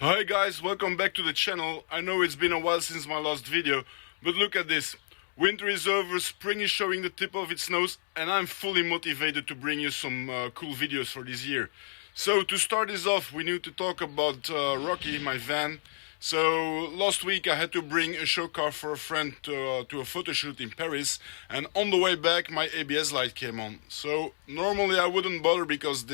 Hi guys, welcome back to the channel. I know it's been a while since my last video, but look at this. Winter is over, spring is showing the tip of its nose, and I'm fully motivated to bring you some cool videos for this year. So to start this off, we need to talk about Rocky, my van. So last week I had to bring a show car for a friend to a photo shoot in Paris, and on the way back my ABS light came on. So normally I wouldn't bother because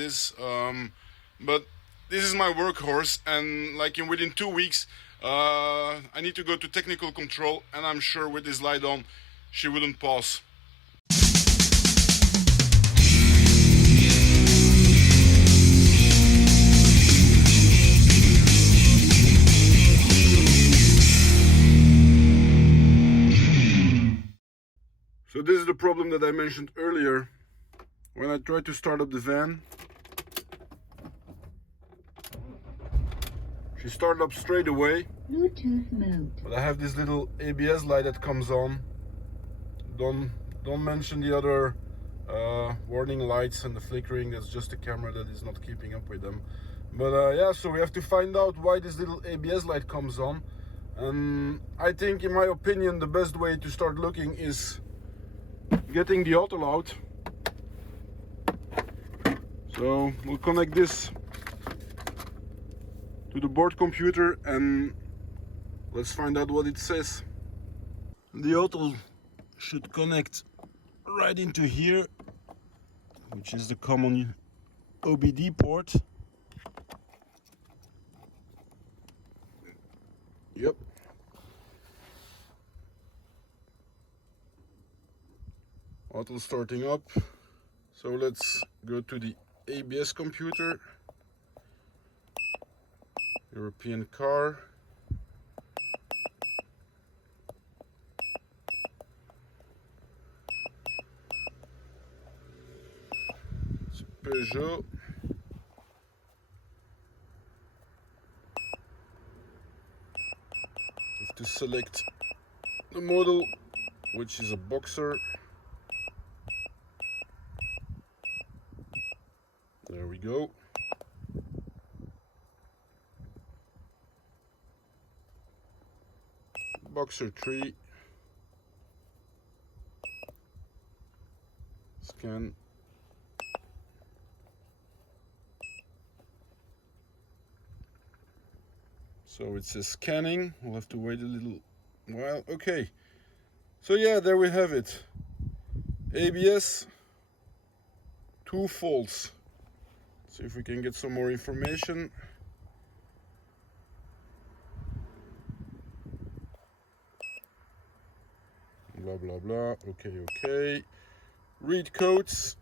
but this is my workhorse, and within 2 weeks I need to go to technical control, and I'm sure with this light on she wouldn't pass. So this is the problem that I mentioned earlier. When I tried to start up the van, she started up straight away. Bluetooth mode. But I have this little ABS light that comes on. Don't mention the other warning lights and the flickering. That's just the camera that is not keeping up with them. But yeah, so we have to find out why this little ABS light comes on. And I think, in my opinion, the best way to start looking is getting the throttle out. So we'll connect this to the board computer and let's find out what it says. The throttle should connect right into here, which is the common OBD port. Yep. Auto starting up. So let's go to the ABS computer. European car. It's Peugeot. Have to select the model, which is a Boxer. There we go. Boxer 3. Scan. So it says scanning. We'll have to wait a little while. Okay. So yeah, there we have it. ABS, 2 faults. See if we can get some more information. Blah blah blah. Okay. Read codes.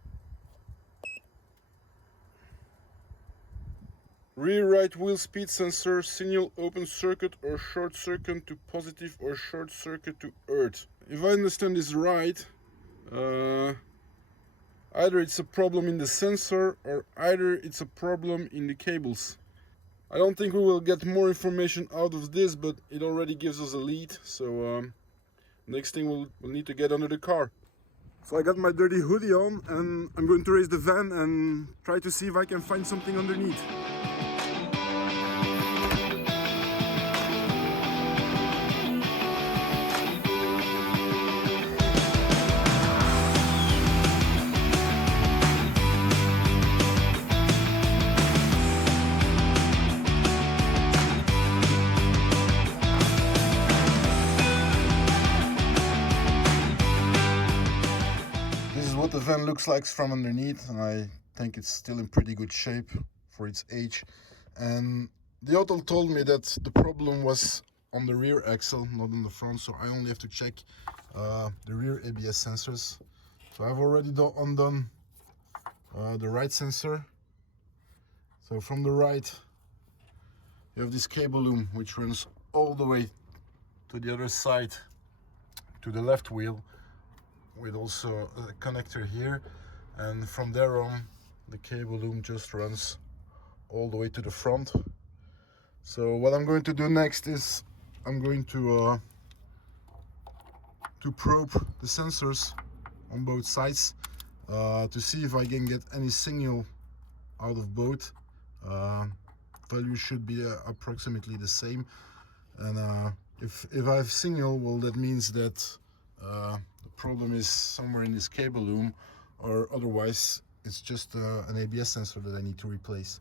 Rear right wheel speed sensor, signal open circuit or short circuit to positive or short circuit to earth. If I understand this right, either it's a problem in the sensor or either it's a problem in the cables. I don't think we will get more information out of this, but it already gives us a lead. So next thing we'll need to get under the car. So I got my dirty hoodie on and I'm going to raise the van and try to see if I can find something underneath. What the van looks like from underneath, and I think it's still in pretty good shape for its age. And the auto told me that the problem was on the rear axle, not on the front, so I only have to check the rear ABS sensors. So I've already undone the right sensor. So from the right you have this cable loom which runs all the way to the other side, to the left wheel, with also a connector here, and from there on the cable loom just runs all the way to the front. So what I'm going to do next is I'm going to probe the sensors on both sides to see if I can get any signal out of both. value should be approximately the same. And if I have single, well, that means that the problem is somewhere in this cable loom, or otherwise it's just an ABS sensor that I need to replace.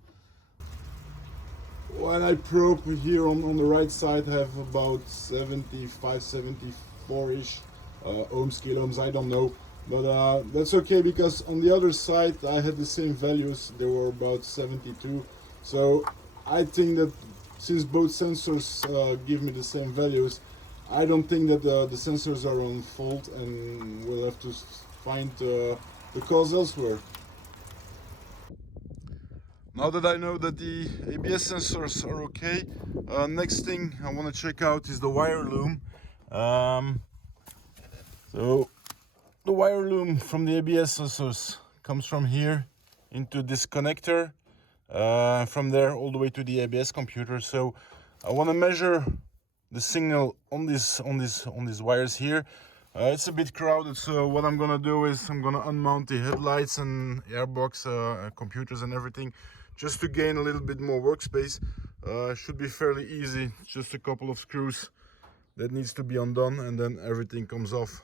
When I probe here on the right side, I have about 75, 74-ish ohms, kiloohms, I don't know. But that's okay, because on the other side I had the same values. They were about 72. So I think that since both sensors give me the same values, I don't think that the sensors are on fault, and we'll have to find the cause elsewhere. Now that I know that the ABS sensors are okay, next thing I want to check out is the wire loom. So the wire loom from the ABS sensors comes from here into this connector, from there all the way to the ABS computer. So I want to measure the signal on these wires here. It's a bit crowded, so what I'm gonna do is I'm gonna unmount the headlights and airbox, computers and everything, just to gain a little bit more workspace. Should be fairly easy, just a couple of screws that needs to be undone, and then everything comes off.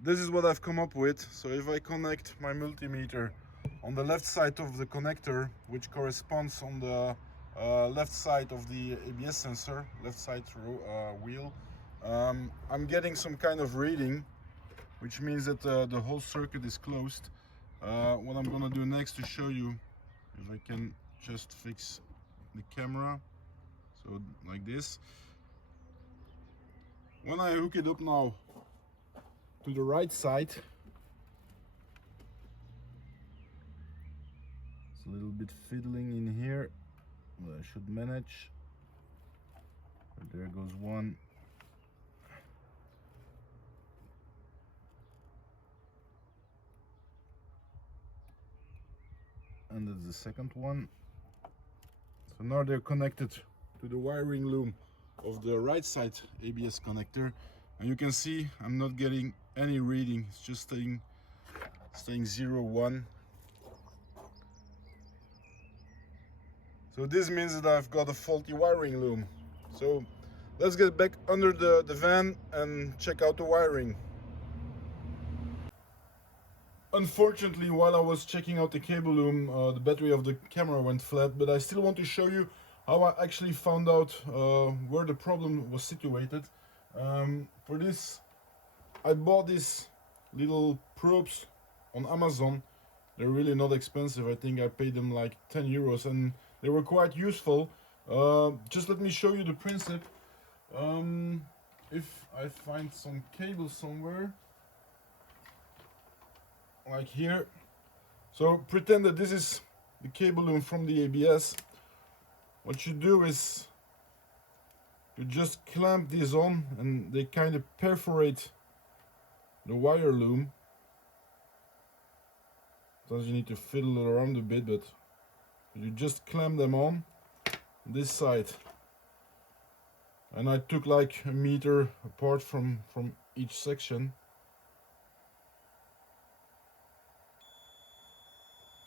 This is what I've come up with. So if I connect my multimeter on the left side of the connector, which corresponds on the left side of the ABS sensor, left side wheel, I'm getting some kind of reading, which means that the whole circuit is closed. What I'm gonna do next to show you, if I can just fix the camera, so like this. When I hook it up now to the right side, it's a little bit fiddling in here, but I should manage. But there goes one. And that's the second one. So now they're connected to the wiring loom of the right side ABS connector, and you can see I'm not getting any reading. It's just staying 0, 1. So this means that I've got a faulty wiring loom. So let's get back under the van and check out the wiring. Unfortunately, while I was checking out the cable loom, the battery of the camera went flat, but I still want to show you how I actually found out where the problem was situated. For this, I bought these little probes on Amazon. They're really not expensive. I think I paid them like 10 euros, and they were quite useful. Just let me show you the principle. If I find some cable somewhere, like here. So pretend that this is the cable loom from the ABS. What you do is you just clamp these on, and they kind of perforate the wire loom. Sometimes you need to fiddle around a bit, but you just clamp them on this side. And I took like a meter apart from each section.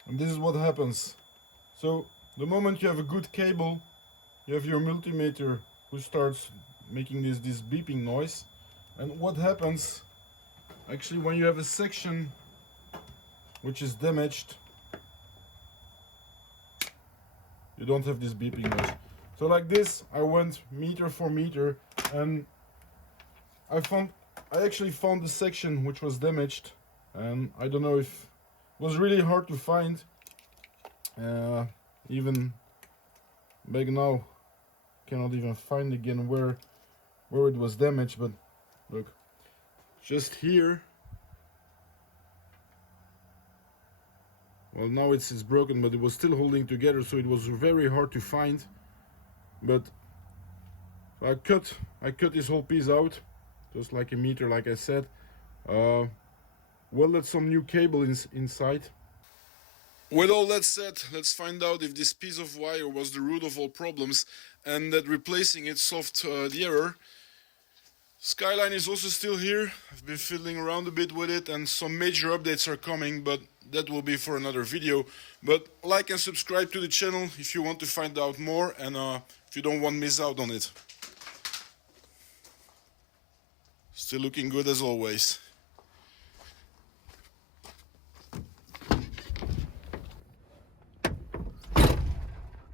And this is what happens. So the moment you have a good cable, you have your multimeter who starts making this beeping noise. And what happens actually when you have a section which is damaged, you don't have this beeping noise. So like this, I went meter for meter, and I actually found the section which was damaged, and I don't know if it was really hard to find. Even back now, cannot even find again where it was damaged. But look, just here. Well, now it's broken, but it was still holding together, so it was very hard to find. But I cut this whole piece out, just like a meter, like I said. Welded some new cable inside. With all that said, let's find out if this piece of wire was the root of all problems and that replacing it solved the error. Skyline is also still here. I've been fiddling around a bit with it and some major updates are coming, but that will be for another video. But like and subscribe to the channel if you want to find out more and if you don't want to miss out on it. Still looking good as always.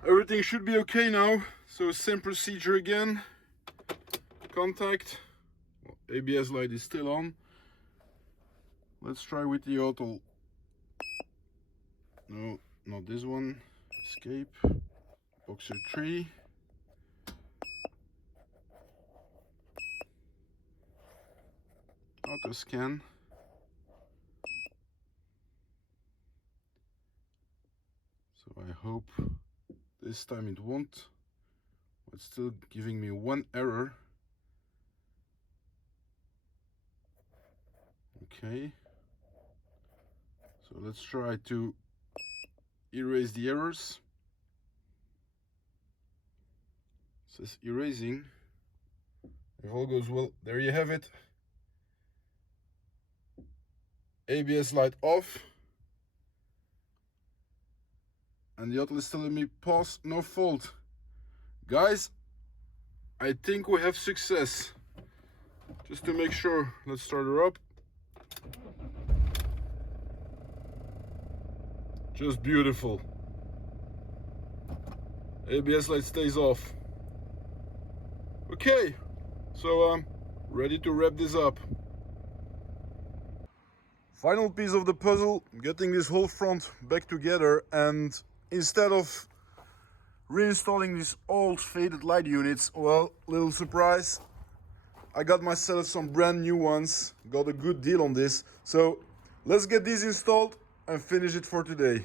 Everything should be okay now, so same procedure again. Contact, well, ABS light is still on. Let's try with the auto. No, not this one. Escape, Boxer 3. Auto scan. So I hope this time it won't. It's still giving me one error. Okay. So let's try to erase the errors. It says erasing. If all goes well, there you have it. ABS light off. And the auto is telling me pause, no fault. Guys, I think we have success. Just to make sure, let's start her up. Just beautiful. ABS light stays off. Okay, so I'm ready to wrap this up. Final piece of the puzzle, getting this whole front back together, and instead of reinstalling these old faded light units, well, little surprise, I got myself some brand new ones, got a good deal on this. So let's get these installed and finish it for today.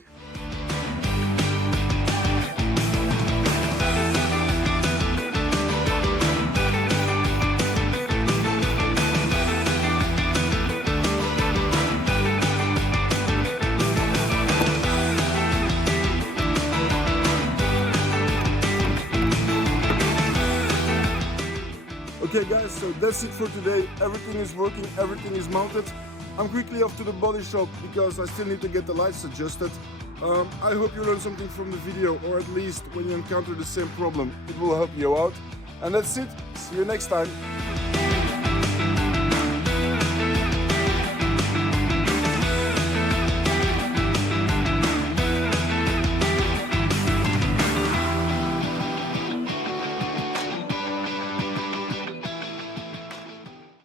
Okay guys, so that's it for today. Everything is working, everything is mounted. I'm quickly off to the body shop because I still need to get the lights adjusted. I hope you learned something from the video, or at least when you encounter the same problem, it will help you out. And that's it. See you next time.